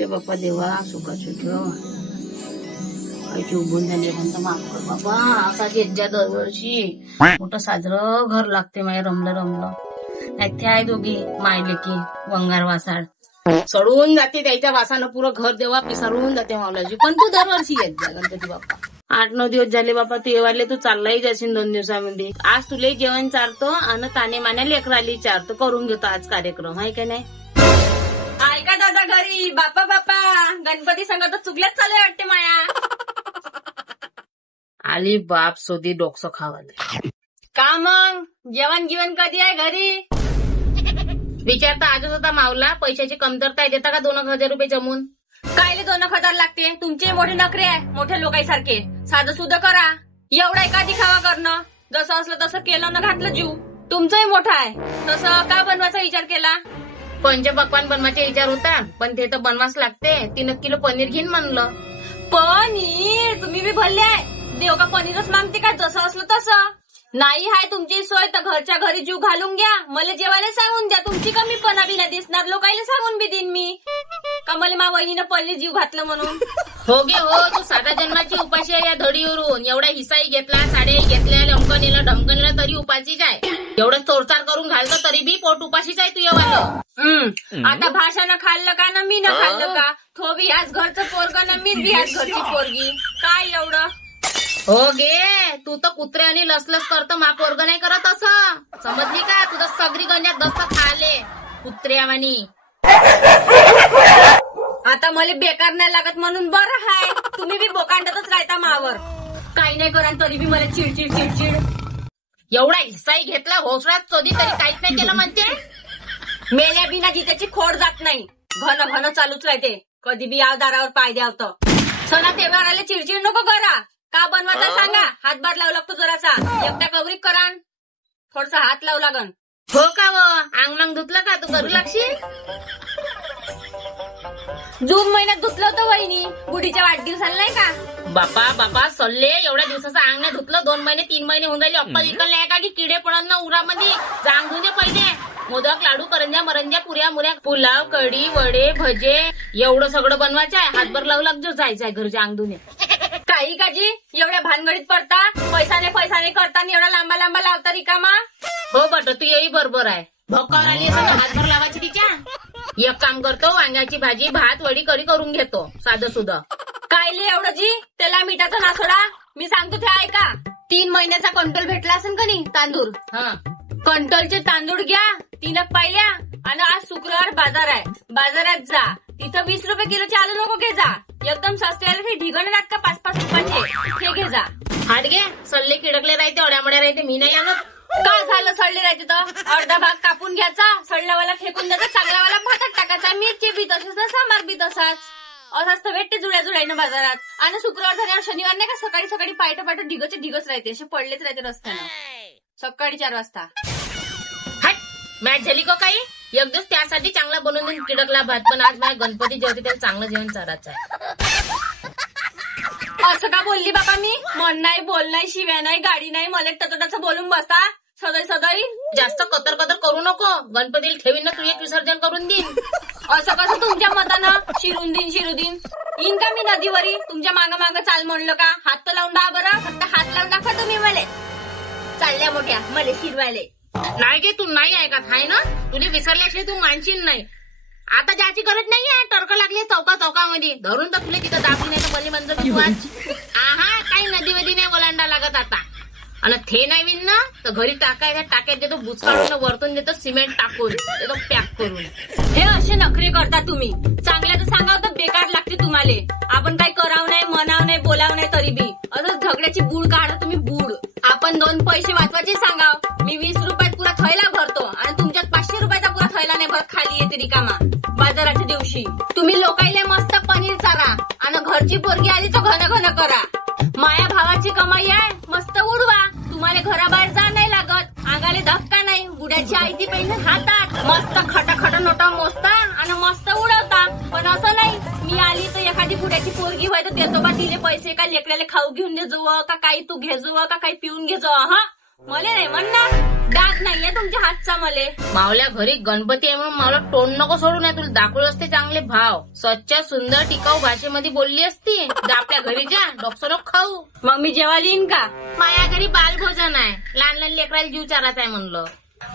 सुखाचे बाप्पा देवा, सुखाचे ठेव. काही उभून झाले म्हणता माफ कर बाबा. असा येत जा दरवर्षी. मोठं साजरं घर लागते माय. रमलं ते आहे दोघी मायले की वंगार वासाड सडून जाते त्याच्या वासानं पुरं घर देवा पिसारून जाते मावलाजी. पण तू दरवर्षी येत जा गणपती बाप्पा. 8-9 दिवस झाले बाप्पा तू येवाले. तू चाललाही जाशील 2 दिवसामध्ये. आज तुला जेवण चारतो आणि ताने मान्या लेकराली चारतो. करून घेतो आज कार्यक्रम, आहे का नाही? ऐका दादा घरी बाप्पा गणपती संगत चुकल्याच चालू आहे वाटते माया. आली बाप सोदी डोकसं खावाले. का मग जेवण गिवण कधी आहे घरी? विचारता आजच होता मावला. पैशाची कमतरता आहे, देता का 2,000 रुपये जमून? कायले 2,000 लागते? तुमचे मोठे नखरे आहे, मोठ्या लोकांसारखे. साधं सुद्धा करा. एवढा एका दिखावा करणं. जसं असलं तसं केलं ना घातलं जीव. तुमचंही मोठं आहे, तसं का बनवायचा विचार केला? पंचपक्वान बनवायचा विचार होता, पण ते तर बनवाच लागते. 3 किलो पनीर घेईन म्हणलं. पनीर? तुम्ही बी भरले आहे. देव का पनीरच मागते का? जसं असलं तसं. नाही हाय तुमची सोय तर घरच्या घरी जीव घालून घ्या. मला जेवायला सांगून द्या. तुमची कमीपणा बी नाही दिसणार. लोकांना सांगून बी देईन मी का मला मा वहिनीनं पनीर जीव घातलं म्हणून. हो गे हो, तू साधा जन्माची उपाशी आहे या धडीवरून. एवढा हिस्साही घेतला, साड्याही घेतल्या, लमकणीला ढमकणीला तरी उपाशीच आहे. एवढं चोरचार करून घालतं तरी बी पोट उपाशीच आहे तू येवालं. आता भाषानं खाल्लं का ना मी न खाल्लं का? तो बी ह्याच घरचं पोरग ना मी बी ह्याच घरची पोरगी. काय एवढं? हो गे, तू तर कुत्रे आणि लसलस करतो. मा पोरग नाही करत असं, समजली का? तुझं सगळी गंजात दस्त खाले कुत्र्यावानी. आता मला बेकार नाही लागत म्हणून बरं हाय. तुम्ही बी बोकांडतच राहता मावर. काही नाही करा तरी बी मला चिडचिड. एवढा हिस्साही घेतला होसरात चोदी तरी काहीच नाही केलं म्हणते. मेल्या बिना जित्याची खोड जात नाही. घन चालूच राहते. कधी बी याव दारावर पाय द्यावतं. सणा तेव्हाराला चिडचिड नको करा. का बनवायचा सांगा. हातभार लावू लागतो जरासा. एकट्या कवरीक करान थोडसा हात लावू लागन. हो का व अंग मंग धुतलं का? तू करू लागशील. जून महिन्यात धुतलं होतं वहिनी. गुढीच्या वाढदिवसाला नाही का? बापा सल्ले एवढ्या दिवसाचं अंग नाही धुतलं. 2 महिने 3 महिने होऊन राहिले. अप्पा विकल नाही का की किडे पडन ना उरामध्ये? जांग धुणे पहिले. मोदक लाडू करंजा मरंजा पुऱ्या मुऱ्या पुलाव कढी वडे भजे एवढं सगळं बनवायचं आहे. हातभर लावू लागतो जायचंय घरच्या अंग धुणे. काही काजी एवढ्या भानगडीत पडता. पैसाने करता एवढा लांबा लावता रिकामा. हो बट तू येई बरोबर आहे. भक्कावर आली हातभर लावायची तिच्या. एक काम करतो, वांग्याची भाजी भात वडी कढी करून घेतो साधं सुद्धा. कायले एवढं जी? त्याला मिठाचा नासोडा. मी सांगतो ते ऐका. 3 महिन्याचा कंट्रोल भेटला असेल का नाही तांदूळ? कंट्रोलचे तांदूळ घ्या 3 पाहिल्या. आणि आज शुक्रवार बाजार आहे. बाजारात जा. तिथं 20 रुपये किलोचे आलू नको घे जा. एकदम सस्ते आले ते ढिगणे नाटका 5-5 रुपयाचे हे घे जा. हाट घे. सल्ले किडकले राहते, अड्यामड्या राहते. मी नाही आणत. काय झालं सडले राहते तर? अर्धा भाग कापून घ्यायचा. सडल्यावाला फेकून द्यायचा. चांगल्यावाला भातात टाकायचा. मिरची बी तसेच ना सांबार बी तसाच. असाच तर भेटते जुळ्या बाजारात. आणि शुक्रवार झाल्यावर शनिवार नाही का सकाळी पायट ढिगच राहते. असे पडलेच राहते रस्त्यानं. सकाळी 4 वाजता. हट मॅच झाली का काही? एक दिवस त्यासाठी चांगला बनवून देऊन किडकला भात. पण आज माझ्या गणपती जेवते त्याला चांगलं जेवण चारायचं आहे. असं का बोलली बाबा मी? मन नाही बोल नाही शिव्या नाही गाडी नाही. मला ततोटाचं बोलून बसता सदाई. जास्त कतर करू नको. गणपतीला ठेवीन ना तू एक विसर्जन करून देईन. असं कसं तुमच्या मतानं? शिरू देईन येईन का मी नदीवरी? तुमच्या मागं चाल म्हणलं का? हात तर लावून दहा बरं. फक्त हात लावून दाखवा तुम्ही मला. चालल्या मोठ्या मला शिरवायले. नाही गे तू नाही ऐकत आहे ना? तुला विसरल्याशिवाय तू मानशील नाही. आता ज्याची गरज नाहीये. टर्क लागले चौकामध्ये धरून तर तुला तिथं दाखली नाही तर मला म्हणतो तू आज काही नदीमध्ये नाही ओलांडा लागत आता. आणि थे नाही विन ना तर घरी टाक्यात देतो बुचकाळून वरतून देतो सिमेंट टाकून देतो पॅक करून. हे असे नखरे करता तुम्ही. चांगल्याचं सांगावं तर बेकार लागते तुम्हाला. आपण काही करावं नाही म्हणावं नाही बोलावं नाही तरी बी असं झगड्याची बूड काढा तुम्ही बूड. आपण 2 पैसे वाचवायचे सांगाव. मी 20 रुपयात पुरा थैला भरतो आणि तुमच्यात 500 रुपयाचा पुरा थैला नाही भरत. खाली येते रिकामा बाजाराच्या दिवशी. तुम्ही लोकायले मस्त पनीर चारा आणि घरची पोरगी आली तर घन करा. माया भावाची कमाई आहे मस्त उडवा. तुम्हाला घराबाहेर जा नाही लागत. अंगाले धक्का नाही. बुड्याची आई ती पहिले हातात मस्त खटा नोटा मोजता आणि मस्त उडवता. पण असं नाही मी आली तर एखादी बुड्याची पोरगी व्हाय तर देतो बा तिले पैसे. का लेकराले खाऊ घेऊन दे जो का काही तू घे जो का काही पिऊन घे जो. मला नाही म्हणणार. डाग नाहीये तुमच्या हातचा मले. मावल्या घरी गणपती आहे म्हणून मावला तोंड नको सोडून आहे. तुला दाखवले असते चांगले भाव. स्वच्छ सुंदर टिकाऊ भाषेमध्ये बोलली असती. आपल्या घरी जा डोकसो खाऊ. मग मी जेवायला येईन का? माझ्या घरी बालभोजन आहे. लहान लहान लेकराला जीव चारायचा आहे म्हणलं.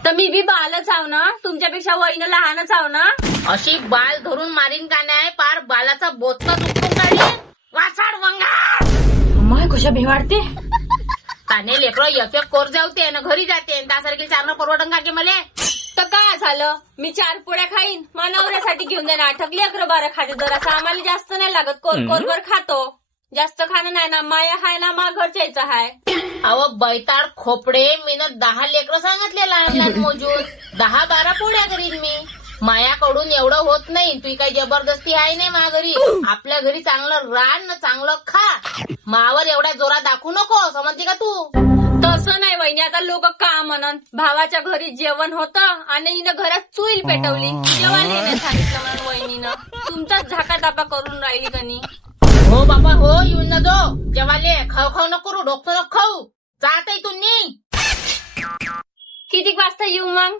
तर मी बी बालच आव ना, तुमच्यापेक्षा वयनं लहानच आव ना. अशी बाल धरून मारीन का नाही, पार बालाचा बोचका दुखून काढीन. वासाड वंगार माय कशा भेवाडते. ताने लेकरं एक एक कोर जावते ना घरी जाते. त्यासारखी चारणं परवडन का गे मले. तर काय झालं, मी 4 पोळ्या खाईन. नवऱ्यासाठी घेऊन जाईन 8 11-12 खाते. जरासं आम्हाला जास्त नाही लागत. कोरभर खातो. जास्त खाणं नाही ना. माया हाय ना, मा घरच्याच हाय. अव बैताड खोपडे, मी 10 लेकरं सांगितले लहान लहान मोजून. 10-12 पोळ्या करीन मी. मायाकडून एवढं होत नाही. तुही काही जबरदस्ती आहे नाही मा घरी. आपल्या घरी चांगलं रान चांगलं खा. मावर एवढ्या जोरात दाखवू नको, समजते का तू. तसं नाही वहिनी. आता लोक का म्हणन, भावाच्या घरी जेवण होतं आणि हिनं घरात चुईल पेटवली. जेवायला येण्यास सांगितलं म्हणून वहिनीनं. तुमचाच झाकाटापा करून राहिली कनी. हो बाबा हो, येऊन ना जो जेवाले. खाऊ खाऊ नको करू, डोकं नको खाऊ. जात इथून नी. किती वाजता येऊ मग?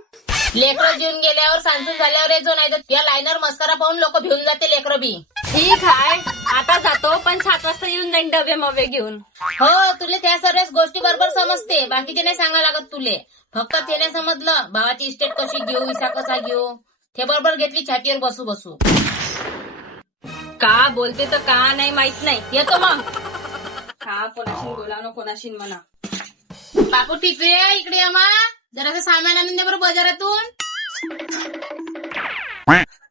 लेकरं जेवून गेल्यावर सांसून झाल्यावर येतो. नाही तर या लायनर मस्करा पाहून लोक भिवून जाते लेकरं बी. ठीक आहे, आता जातो. पण 7 वाजता येऊन जाईन डबे मवे घेऊन. हो, तुले त्या सर्वच गोष्टी बरोबर समजते. बाकीचे नाही सांगायला लागत तुले. फक्त ते नाही समजलं भावाची इस्टेट कशी घेऊ, हिसा कसा घेऊ. ते बरोबर घेतली छातीवर बसू बसू. का बोलते तर का नाही माहित नाही. येतो मग. का कोणाशी बोला ना, कोणाशी म्हणा. बापू टिकळे इकडे ये मा. जरासं सामान आणून दे बरं बाजारातून.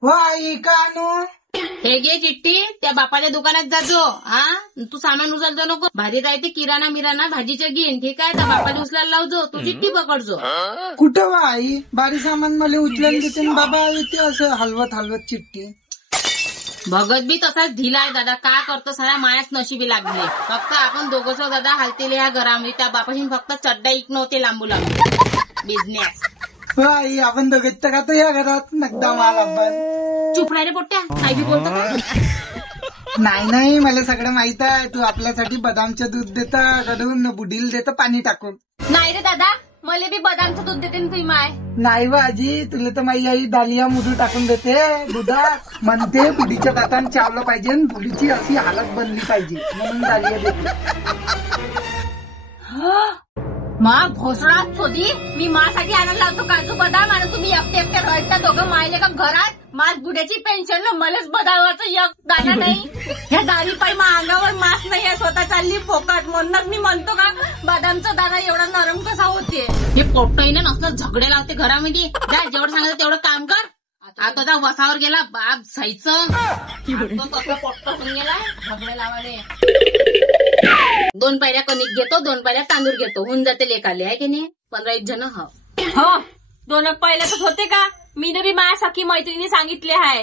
वाई कानू हे घे चिठ्ठी. त्या बापाच्या दुकानात जाजो. हा, तू सामान उचलतो नको. भाजी राहते किराणा मिराणा भाजीच्या घेईन. ठीक आहे, त्या बापाला उचलायला लावजो. तू चिठ्ठी पकडजो. कुठं वाई बारी सामान मला उचलून देते बाबा. येते असं हलवत हलवत चिठ्ठी. भगत बी तसाच ढिला आहे दादा. का करतो सारा मायाच नशिबी लागले. फक्त आपण दोघंच दादा हालतेले ह्या घरामध्ये. त्या बापाशी फक्त चड्डा इकणं होते लांबू लांबू. बिझनेस. वाई आपण दोघेच तर खातो या घरात. नकदा माल आपण. चुप राहिले पोट्ट्या. काय बी बोलतो का? नाही नाही, मला सगळं माहित आहे. तू आपल्यासाठी बदामचं दूध देतं कडून, बुडील देतं पाणी टाकून. नाही रे दादा, मला बी बदामचं दूध देते तुझी माय. नाही व आजी, तुला तर माझी आई डालिया मुदू टाकून देते दुधात. म्हणते बुडीच्या दातान चावलं पाहिजे, बुडीची अशी हालत बनली पाहिजे म्हणून डालिया देते. मा भोसडा शोधी. मी मासाठी आणायला लावतो काजू बदाम आणि तुम्ही एकटे एकटे रडता दोघं मायले का घरात. मास बुड्याची पेन्शन ना, मलाच बदामाचं एक दाना नाही. ह्या दारी पायी मा अंगावर मास नाही आहे. स्वतः चालली फोकाट. म्हणूनच मी म्हणतो का बदामचा दाना एवढा नरम कसा होते. हे पोट्टही नसलं झगडे लावते घरामध्ये. जा, जेवढं सांगितलं तेवढं काम कर. आता त्या वसावर गेला बाप साईचं. पोट्ट होऊन गेला झगडे लावाले. 2 पायऱ्या कणिक घेतो, 2 पायऱ्या तांदूळ घेतो. होऊन जाते लेकाले आहे की नाही. 15-20 जण. हो, 2 पहिल्याच होते का. मी बी माझ्या सखी मैत्रिणी सांगितले आहे.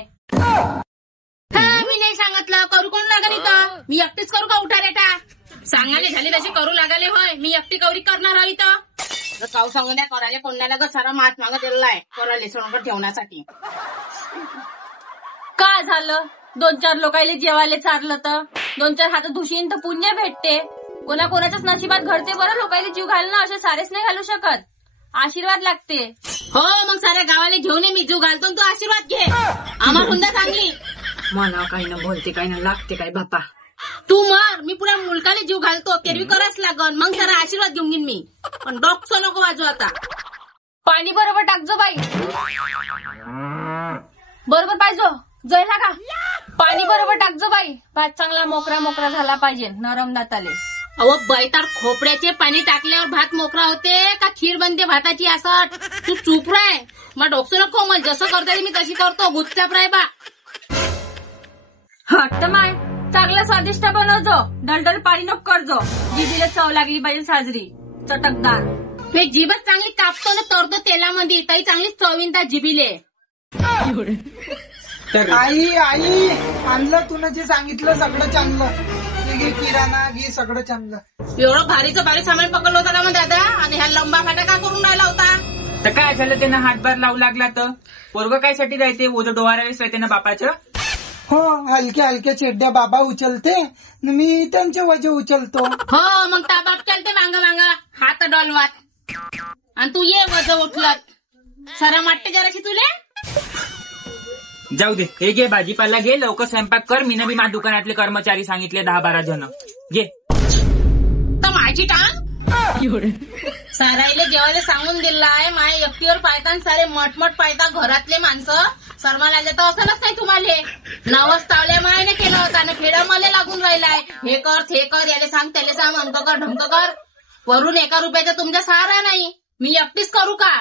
मी नाही सांगितलं. करू कोण लागल इथं. मी एकटीच करू का उठा रेटा. सांगायला झाले तसे करू लागाले. होय, मी एकटी कवरी करणार आहे इथं. काऊ सांगून द्या करायला कोणाला ग. सारा मात मागत दिलेला आहे करायला सोनकर ठेवण्यासाठी. काय झालं, 2-4 लोकायले जेवायला चारलं तर 2-4 हात धुशीन तर पुण्य भेटते. कोणाकोणाच्याच नशिबात घडते बरं. लोकायले जीव घालणं असे सारेच नाही घालू शकत. आशीर्वाद लागते. हो, मग साऱ्या गावाला घेऊन ये. मी जीव घालतो तू आशीर्वाद घे. आम्हाला हुंदा चांगली. मला काही ना बोलते काही ना लागते काय बापा. तू मर, मी पुऱ्या मुलकाला जीव घालतो. तेरवी कराच लागन. मग सारा आशीर्वाद घेऊन घेईन मी. पण डोकं नको वाजू आता. पाणी बरोबर टाकजो बाई. बरोबर पाहिजे जयला का. पाणी बरोबर टाकजो बाई. भात चांगला मोकरा मोकरा झाला पाहिजे. नरम दाताले. अहो बैतार खोपड्याचे पाणी टाकल्यावर भात मोकरा होते का खीर बनते भाताची. असं तू चूप राय. मग डोकं नको. मग जसं करता मी तशी करतो. गुच्चाप राय बा. हट्ट माय. चांगलं स्वादिष्ट बनवजो. डलडल पाणी नको करजो. जिभेला चव लागली पाहिजे साजरी चटकदार. हे जीभच चांगली कापतो ना तरतो तेलामध्ये. ताई चांगली चवीन जिबीले. आई आई आणलं तुला जे सांगितलं सगळं चांगलं. घे किराणा घे सगळं चांगलं. एवढं भारीचं भारी सामान पकडलं होतं का मग दादा. आणि ह्या लंबा फाटा का करून राहिला होता. तर काय झालं, त्यांना हातभार लावू लागला तर. पोरगं काय साठी जायचे, ओझं डोवारावेच राहते ना बापाचं. हो, हलक्या हलक्या चेड्या बाबा उचलते, मी त्यांचे वजे उचलतो. हो, मग ता बाप चालते मांग मांग हात डॉलवात. आणि तू ये वज उठलत सारा वाटते जराशी तुले. जाऊ दे, हे घे भाजीपाला घे, लवकर स्वयंपाक कर. मी बी माझ्या दुकानातले कर्मचारी सांगितले 10-12 जण. घे. तर माझी टांग सारायले जेवायला सांगून दिलाय. माय एकटीवर पायता सारे मटमट पायता घरातले माणसं शर्मा लागले तर असंच नाही तुम्हाला. नवस तावल्या मायने केलं होता ना खेडा मला लागून राहिलाय. हे कर ते कर, याले सांग त्याला सांग, अंक कर ढंक कर. वरून 1 रुपयाचा तुमचा सहारा नाही. मी एकटीच करू का?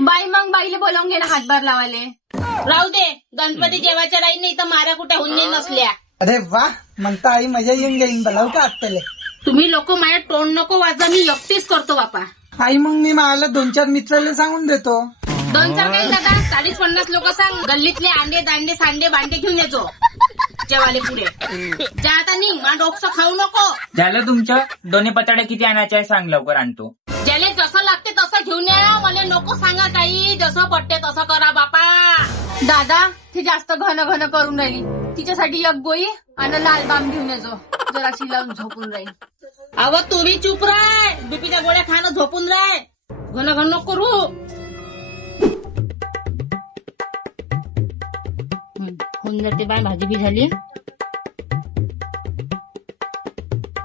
बाई मग बाईले बोलावून गेला हातभार लावाले. राहू दे, गणपती जेवायच्या राही नाही तर माऱ्या कुठे हुंनी नसल्या. अरे वा, म्हणता आई मजा येऊन जाईन. बोलाव का आत्ताले? तुम्ही लोक माझ्या तोंड नको वाजा, मी एकटीच करतो बापा. आई मग मी मला 2-4 मित्राला सांगून देतो. 2-4 काही दादा, 40-50 लोक सांग. गल्लीतले अंडे दांडे सांडे बांडे घेऊन येतो जेवाले पुढे. जा आता निघ, मा डोकसं खाऊ नको. झालं तुमचं. दोन्ही पताड्या किती आणायच्या आहे सांग, लवकर आणतो. ज्याले जसं लागते तसं घेऊन या. मला नको सांगा काही, जसं पटते तसं करा बापा. दादा ती जास्त घन घन करून राहिली. तिच्यासाठी एक गोळी आणि लाल बाम घेऊन येतो, जराशी लावून झोपून राहील. अव तुम्ही चुप राय, बीपीच्या गोळ्या खाणं झोपून राय. घन घन नको करू. होऊन जाते बाय, भाजी बी झाली,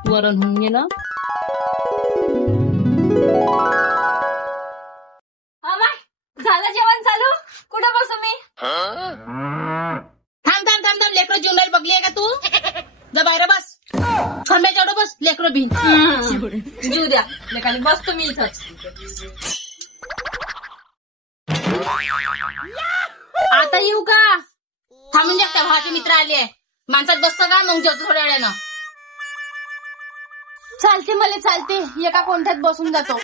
वरण होऊन गेलं. झालं जेवण चालू. कुठं बसू मी? थांब थांब थांब थांब, लेकरं जेवण राहिली बघली आहे का तू? जा बाहेर बस, खांब्याच्या एवढं बस, लेकरं भिन. जीव द्या लेकाने, बसतो मी इथंच. आता येऊ का? थांबून द्या, त्या भावाचे मित्र आले. माणसात बसतं का? मग जेवतो थोड्या वेळानं. चालते मला चालते, एका कोणत्यात बसून जातो.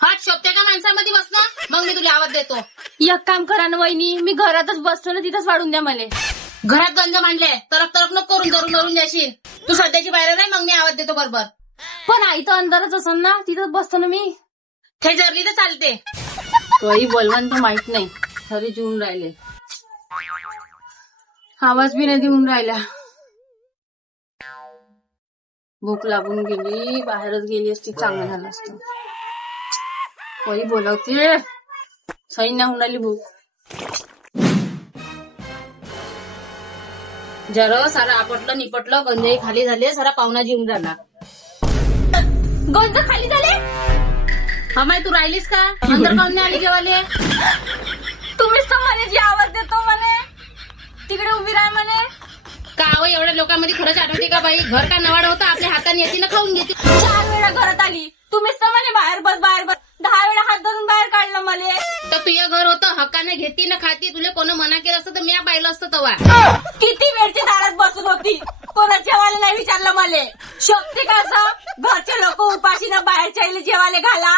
हात शोधते का माणसामध्ये बसणं? मग मी तुला आवाज देतो. एक काम करा ना वहिनी, मी घरातच बसतो ना, तिथंच वाढून द्या मला. घरात गंज मांडले, तरफ तरफ नको करून धरून धरून जाशील. तू सध्याची बाहेर राह, मग मी आवाज देतो बरोबर. पण आई तर अंधारच असन ना, तिथंच बसतो ना मी. ते जरली तर चालते. तोही बोलवण तर माहित नाही, खरी जेवून राहिले. आवाज बी नाही देऊन राहिला. भूक लागून गेली, बाहेरच गेली असती चांगलं झालं असतं. तोही बोलवते, सही नाही होऊन राहिली भूक. जरा सारा आपटलं निपटलं, गंजही खाली झाले, सारा पाहुणा जीवन झाला. गंज खाली झाले. हमाय तू राहिलीस का? अंदर काऊन नाही आली जेवाले? तुम्हीच तर म्हणे जी आवाज देतो म्हणे, तिकडे उभी राह म्हणे. का हो, एवढ्या लोकांमध्ये खरंच आठवते का बाई? घर का नवाड होतं, आपल्या हाताने येते ना खाऊन घेते. 4 वेळा घरात आली, तुम्हीच तर म्हणे बाहेर बस बाहेर बस. 10 वेळा हात धरून बाहेर काढलं मला. तर तुझं घर होतं, हक्काने घेती ना खाती. तुला कोण मना केलं असतं तर मी पाहिलं असतं तेव्हा. किती वेळची दारात बसून होती, कोणा जेवायला नाही विचारलं मला. शक्ती का असं? घरचे लोक उपाशीनं बाहेरच्या जेवायला घाला.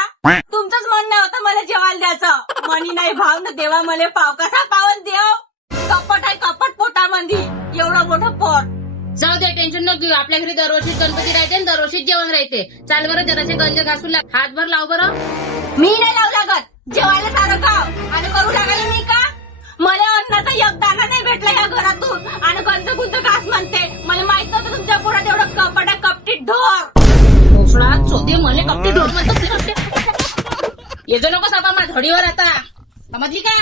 तुमचंच म्हणणं होतं मला जेवायला द्यायचं. मनी नाही भाव ना देवा, मला पाव कसा पावन देव. कपट आहे कपट पोटामध्ये, एवढं मोठं पोट. जाऊ दे, टेन्शन नको घेऊ. आपल्या घरी दरवर्षीच गणपती राहते आणि दरवर्षीच जेवण राहते. चाल बरं, जरासे गंज घासून लाग, हातभर लाव बरं. मी नाही लावू लागत, जेवायला सारं खाव आणि करू लागायला मी का? मला अन्नाचा एक दाना नाही भेटला या घरातून आणि गंज गुंज घास म्हणते. मला माहित नव्हतं तुमच्या पोरात एवढं कपट आहे, कपटी ढोर. भोसळा चोदे, मला कपटी ढोर म्हणतात. येतो नको सापा मा धडीवर आता, समजली का?